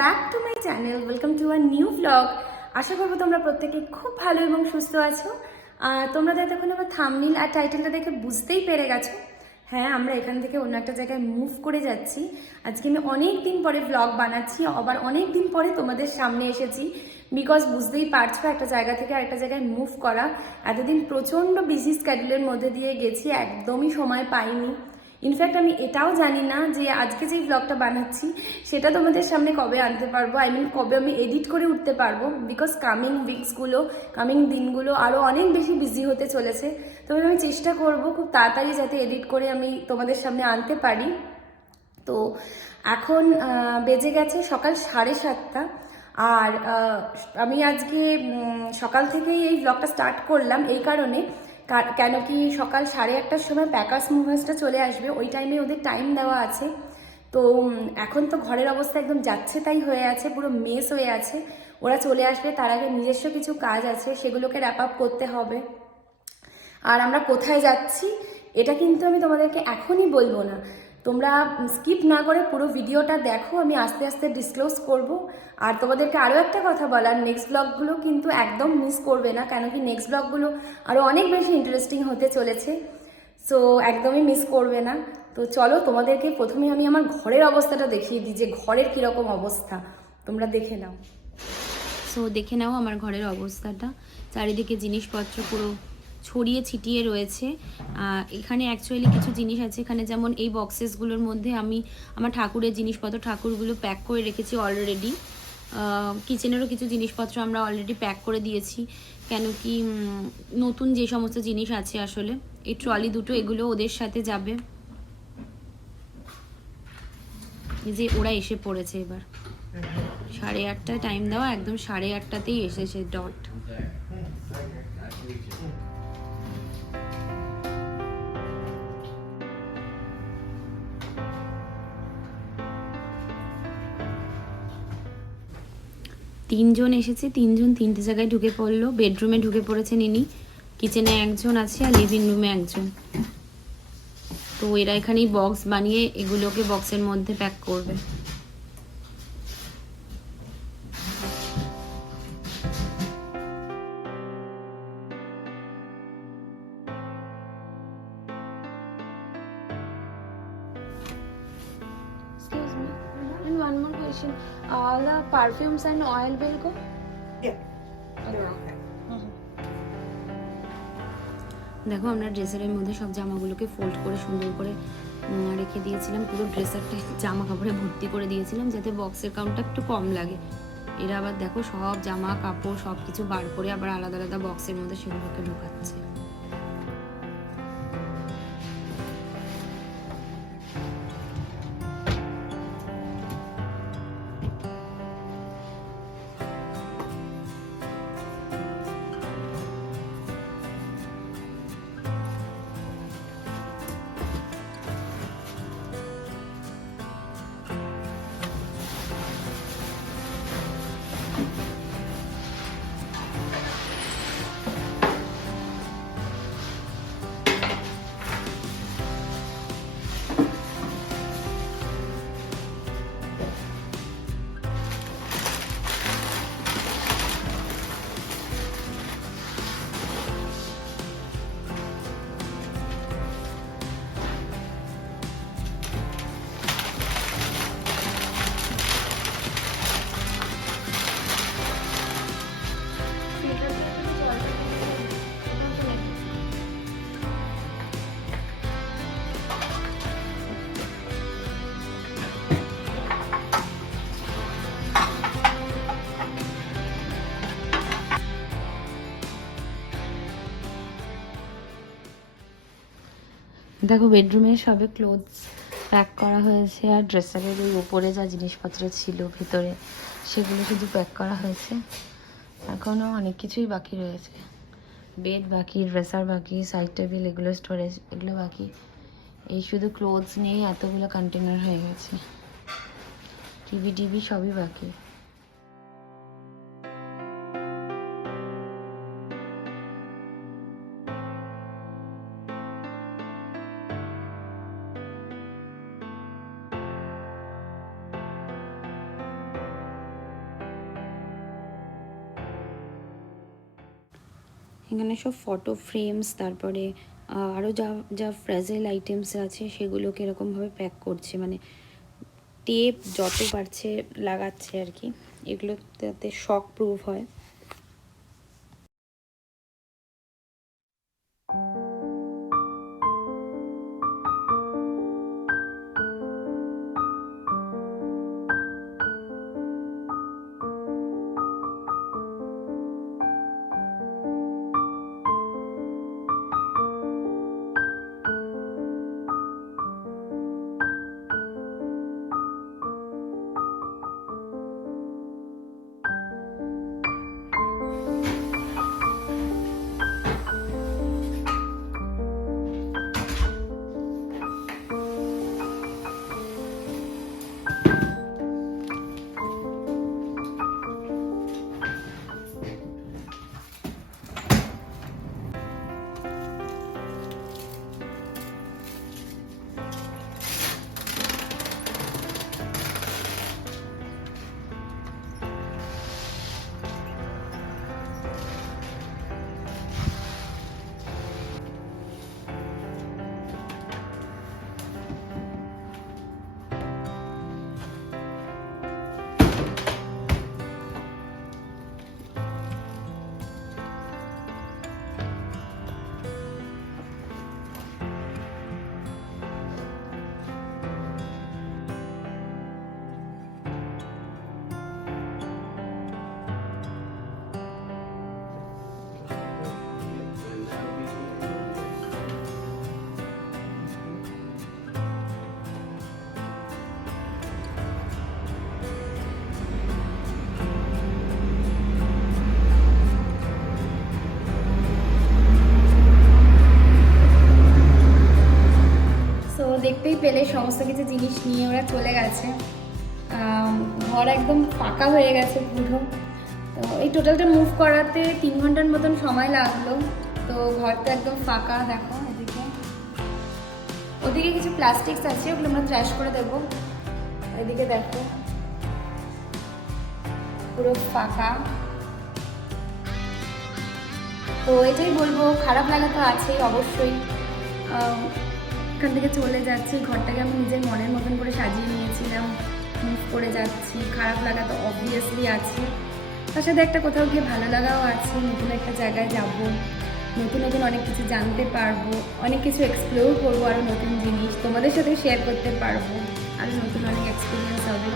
Back to my channel, welcome to a new blog. আশা করবো তোমরা প্রত্যেকে খুব ভালো এবং সুস্থ আছো। তোমরা তো এতক্ষণ আমার থাম্বনেল আর টাইটেলটা দেখে বুঝতেই পেরে গেছো। হ্যাঁ, আমরা এখান থেকে অন্য একটা জায়গায় মুভ করে যাচ্ছি। আজকে আমি অনেক দিন পরে ব্লগ বানাচ্ছি, আবার অনেক দিন পরে তোমাদের সামনে এসেছি। বিকজ বুঝতেই পারছো একটা জায়গা থেকে আরেকটা জায়গায় মুভ করা, এতদিন প্রচণ্ড বিজি স্ক্যাডুলের মধ্যে দিয়ে গেছি, একদমই সময় পাইনি। ইনফ্যাক্ট আমি এটাও জানি না যে আজকে যেই ব্লগটা বানাচ্ছি সেটা তোমাদের সামনে কবে আনতে পারবো, কবে আমি এডিট করে উঠতে পারবো। বিকজ কামিং দিনগুলো আরও অনেক বেশি বিজি হতে চলেছে। তবে আমি চেষ্টা করব খুব তাড়াতাড়ি যাতে এডিট করে আমি তোমাদের সামনে আনতে পারি। তো এখন বেজে গেছে সকাল 7:30। আর আমি আজকে সকাল থেকেই এই ব্লগটা স্টার্ট করলাম এই কারণে, কেন কি সকাল 1:30টার সময় প্যাকার্স মুভার্সটা চলে আসবে, ওই টাইমে ওদের টাইম দেওয়া আছে। তো এখন তো ঘরের অবস্থা একদম যাচ্ছে তাই হয়ে আছে, পুরো মেস হয়ে আছে। ওরা চলে আসবে, তার আগে নিজস্ব কিছু কাজ আছে, সেগুলোকে র্যাপ আপ করতে হবে। আর আমরা কোথায় যাচ্ছি এটা কিন্তু আমি তোমাদেরকে এখনই বলবো না, তোমরা স্কিপ না করে পুরো ভিডিওটা দেখো, আমি আস্তে আস্তে ডিসক্লোজ করব। আর তোমাদেরকে আরও একটা কথা বলার, নেক্সট ব্লগগুলো কিন্তু একদম মিস করবে না, কেন কি নেক্সট ব্লগগুলো আরও অনেক বেশি ইন্টারেস্টিং হতে চলেছে। সো একদমই মিস করবে না। তো চলো তোমাদেরকে প্রথমে আমি আমার ঘরের অবস্থাটা দেখিয়ে দিই, যে ঘরের কীরকম অবস্থা তোমরা দেখে নাও। সো দেখে নাও আমার ঘরের অবস্থাটা, চারিদিকে জিনিসপত্র পুরো ছড়িয়ে ছিটিয়ে রয়েছে। এখানে অ্যাকচুয়ালি কিছু জিনিস আছে, এখানে যেমন এই বক্সেসগুলোর মধ্যে আমি আমার ঠাকুরের জিনিসপত্র, ঠাকুরগুলো প্যাক করে রেখেছি অলরেডি। কিচেনেরও কিছু জিনিসপত্র আমরা অলরেডি প্যাক করে দিয়েছি, কেন কি নতুন যে সমস্ত জিনিস আছে, আসলে এই ট্রলি দুটো এগুলো ওদের সাথে যাবে। এই যে ওরা এসে পড়েছে, এবার 8:30টায় টাইম দেওয়া, একদম 8:30টাতেই এসেছে ডট। তিনজন এসেছে, তিনজন তিনটে জায়গায় ঢুকে পড়লো। বেডরুমে ঢুকে পড়েছেন ইনি, কিচেনে একজন আছে আর লিভিং রুমে একজন। তো এরা এখানেই বক্স বানিয়ে এগুলোকে বক্সের মধ্যে প্যাক করবে। Excuse me, and one more question. All the perfumes and oil will go? Yeah, they're okay. দেখো, আমরা ড্রেসারের মধ্যে সব জামাগুলোকে ফোল্ড করে সুন্দর করে রেখে দিয়েছিলাম, পুরো ড্রেসারটা জামা কাপড়ে ভর্তি করে দিয়েছিলাম যাতে বক্সের কাউন্টটা একটু কম লাগে। এরা আবার দেখো সব জামা কাপড় সব কিছু বার করে আবার আলাদা আলাদা বক্সের মধ্যে সেগুলোকে ঢোকাচ্ছে। দেখো, বেডরুমে সবে ক্লোথস প্যাক করা হয়েছে, আর ড্রেসারের ওই ওপরে যা জিনিসপত্র ছিল ভেতরে সেগুলো শুধু প্যাক করা হয়েছে। এখনও অনেক কিছুই বাকি রয়েছে, বেড বাকি, ড্রেসার বাকি, সাইড টেবিল, এগুলো স্টোরেজ, এগুলো বাকি। এই শুধু ক্লোথস নিয়েই এতগুলো কন্টেনার হয়ে গেছে, টিভি সবই বাকি। এখানে সব ফটো ফ্রেমস, তারপরে আরও যা যা ফ্রেজাইল আইটেমস আছে সেগুলোকে এরকমভাবে প্যাক করছে, মানে টেপ যত পারছে লাগাচ্ছে আর কি, এগুলো যাতে শক প্রুফ হয়। দেখতেই পেলে সমস্ত কিছু জিনিস নিয়ে ওরা চলে গেছে। ঘর একদম ফাঁকা হয়ে গেছে পুরো। তো এই টোটালটা মুভ করাতে 3 ঘন্টার মতন সময় লাগলো। তো ঘরটা একদম ফাঁকা, দেখো এদিকে ওদিকে কিছু প্লাস্টিক্স আছে, ওগুলো আমরা ট্র্যাশ করে দেবো। এদিকে দেখো পুরো ফাঁকা। তো এটাই বলবো, খারাপ লাগা তো আছেই অবশ্যই। এখান থেকে চলে যাচ্ছি, ঘরটাকে আমি নিজের মনের মতন করে সাজিয়ে নিয়েছিলাম, মুভ করে যাচ্ছি, খারাপ লাগা তো অবভিয়াসলি আছে। তার সাথে একটা কোথাও গিয়ে ভালো লাগাও আছে, নতুন একটা জায়গায় যাব, নতুন নতুন অনেক কিছু জানতে পারবো, অনেক কিছু এক্সপ্লোর করবো, আরও নতুন জিনিস তোমাদের সাথে শেয়ার করতে পারবো, আরও নতুন অনেক এক্সপিরিয়েন্স হবে।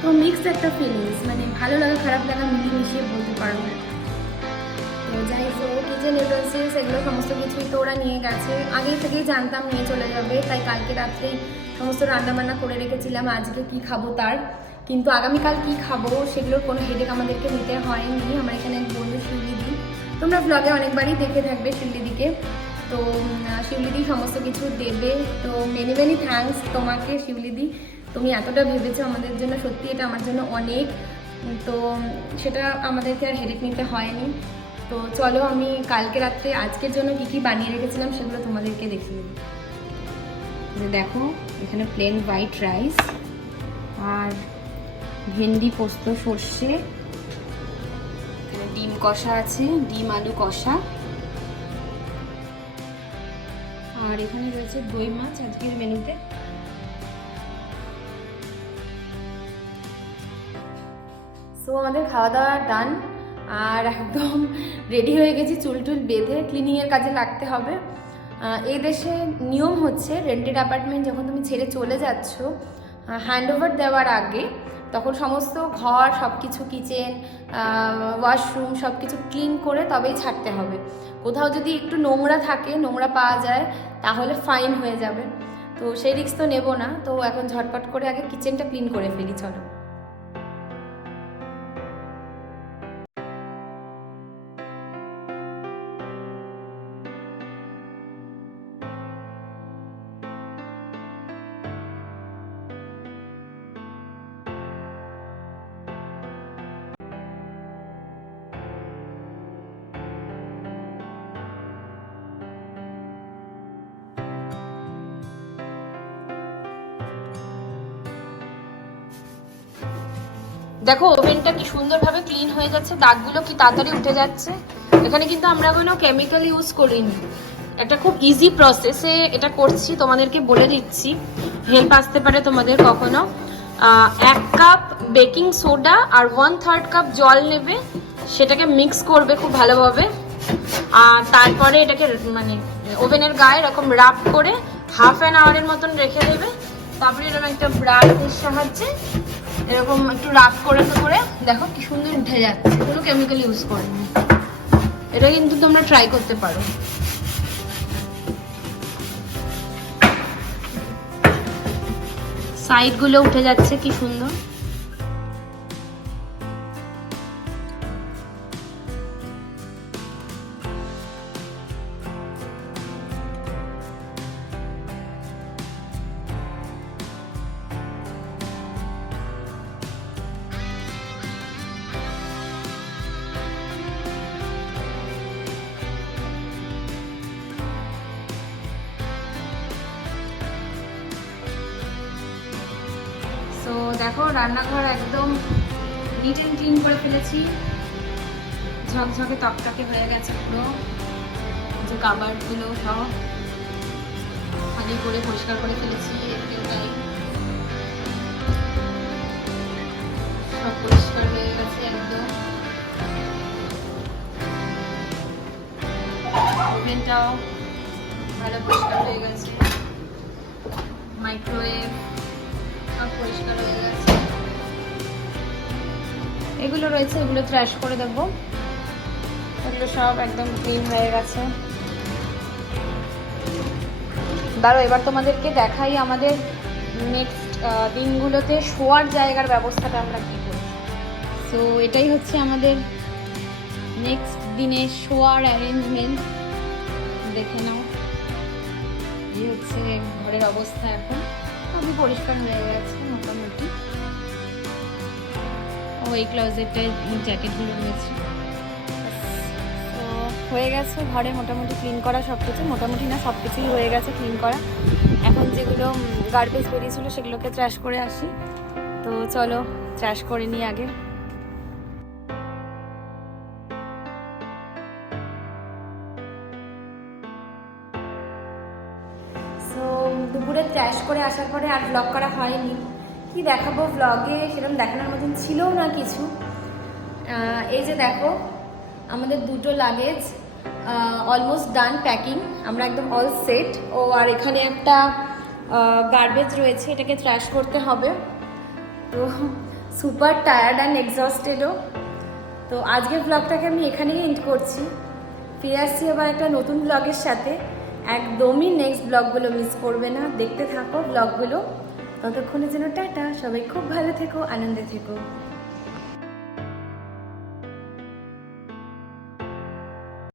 তো মিক্সড একটা ফিলিংস, মানে ভালো লাগা খারাপ লাগা মিলিয়ে মিশিয়ে বলতে পারবো। তো যাই হোক, কিচেন ইউটেন্সিলস এগুলো সমস্ত কিছুই তো ওরা নিয়ে গেছে, আগে থেকেই জানতাম নিয়ে চলে যাবে, তাই কালকে রাত্রেই সমস্ত রান্নাবান্না করে রেখেছিলাম আজকে কি খাবো তার। কিন্তু আগামীকাল কি খাবো সেগুলোর কোনো হেডেক আমাদেরকে নিতে হয়নি। আমার এখানে এক বন্ধু শিউলিদি, তোমরা ব্লগে অনেকবারই দেখে থাকবে শিউলিদিকে। তো শিউলিদি সমস্ত কিছু দেবে। তো মেনি মেনি থ্যাঙ্কস তোমাকে শিউলিদি, তুমি এতটা ভেবেছো আমাদের জন্য, সত্যি এটা আমার জন্য অনেক। তো সেটা আমাদেরকে আর হেডেক নিতে হয়নি। তো চলো আমি কালকে রাত্রে আজকের জন্য কী কী বানিয়ে রেখেছিলাম সেগুলো তোমাদেরকে দেখিয়ে দিই। যে দেখো এখানে প্লেন হোয়াইট রাইস আর ভেন্ডি পোস্ত সর্ষে, এখানে ডিম কষা আছে, ডিম আলু কষা, আর এখানে রয়েছে দই মাছ আজকের মেনুতে। সো আমাদের খাওয়া দাওয়া ডান, আর একদম রেডি হয়ে গেছি, চুল টুল বেঁধে ক্লিনিংয়ের কাজে লাগতে হবে। এই দেশে নিয়ম হচ্ছে রেন্টেড অ্যাপার্টমেন্ট যখন তুমি ছেড়ে চলে যাচ্ছ, হ্যান্ড ওভার দেওয়ার আগে তখন সমস্ত ঘর সব কিছু, কিচেন, ওয়াশরুম সব কিছু ক্লিন করে তবেই ছাড়তে হবে। কোথাও যদি একটু নোংরা থাকে, নোংরা পাওয়া যায়, তাহলে ফাইন হয়ে যাবে। তো সেই রিস্ক তো নেবো না। তো এখন ঝটপট করে আগে কিচেনটা ক্লিন করে ফেলি, চলো। দেখো ওভেনটা কি সুন্দরভাবে ক্লিন হয়ে যাচ্ছে, দাগগুলো কি তাড়াতাড়ি উঠে যাচ্ছে। এখানে কিন্তু আমরা কোনো কেমিক্যাল ইউজ করিনি, একটা খুব ইজি প্রসেসে এটা করছি, তোমাদেরকে বলে দিচ্ছি, হেল্প আসতে পারে তোমাদের কখনো। 1 কাপ বেকিং সোডা আর 1/3 কাপ জল নেবে, সেটাকে মিক্স করবে খুব ভালোভাবে, আর তারপরে এটাকে মানে ওভেনের গায়ে এরকম রাব করে 1/2 আওয়ারের মতন রেখে দেবে। তারপরে এরকম একটা ব্রাশের সাহায্যে এরকম একটু রাব করে দেখো কি সুন্দর উঠে যাচ্ছে, কোনো কেমিক্যাল ইউজ করেনি। এটা কিন্তু তোমরা ট্রাই করতে পারো। সাইডগুলো উঠে যাচ্ছে কি সুন্দর। তো দেখো রান্নাঘর একদম নিট অ্যান্ড ক্লিন করে ফেলেছি, ঝকঝকে তকতকে হয়ে গেছে পুরো, যে কাবার্ডগুলো সব খালি করে পরিষ্কার করে ফেলেছি, এটাই সব পরিষ্কার হয়ে গেছে একদম। ওভেনটাও ভালো পরিষ্কার হয়ে গেছে, মাইক্রোওয়েভ সব পরিষ্কার হয়ে গেছে। এগুলো রয়েছে, এগুলো ট্র্যাশ করে দেবো, এগুলো সব একদম ক্লিন হয়ে গেছে। দাঁড়ো এবার তোমাদেরকে দেখাই আমাদের নেক্সট দিনগুলোতে শোয়ার জায়গার ব্যবস্থাটা আমরা কী করি। সো এটাই হচ্ছে আমাদের নেক্সট দিনের শোয়ার অ্যারেঞ্জমেন্ট, দেখে নাও। এই হচ্ছে ঘরের অবস্থা, এখন খুবই পরিষ্কার হয়ে গেছে মোটামুটি। ও এই ক্লোজেটটায় জ্যাকেটগুলো রয়েছে, তো হয়ে গেছে ঘরে মোটামুটি ক্লিন করা সব কিছু, মোটামুটি না সব কিছুই হয়ে গেছে ক্লিন করা। এখন যেগুলো গার্বেজ বেরিয়েছিল সেগুলোকে ট্র্যাশ করে আসি, তো চলো ট্র্যাশ করে নিই আগে। সো দুপুরে ট্র্যাশ করে আসার পরে আর ব্লগ করা হয়নি, কি দেখাবো ব্লগে, সেরকম দেখানোর মতন ছিলও না কিছু। এই যে দেখো আমাদের দুটো লাগেজ অলমোস্ট ডান প্যাকিং, আমরা একদম অল সেট। ও আর এখানে একটা গার্বেজ রয়েছে, এটাকে ট্র্যাশ করতে হবে। তো সুপার টায়ার্ড অ্যান্ড এক্সস্টেডও। তো আজকের ব্লগটাকে আমি এখানেই এন্ড করছি, ফিরে আসছি আবার একটা নতুন ব্লগের সাথে। একদমই নেক্সট ব্লগগুলো মিস করবে না, দেখতে থাকো ব্লগগুলো। ততক্ষণে যেন টাটা, সবাই খুব ভালো থেকো, আনন্দে থেকো।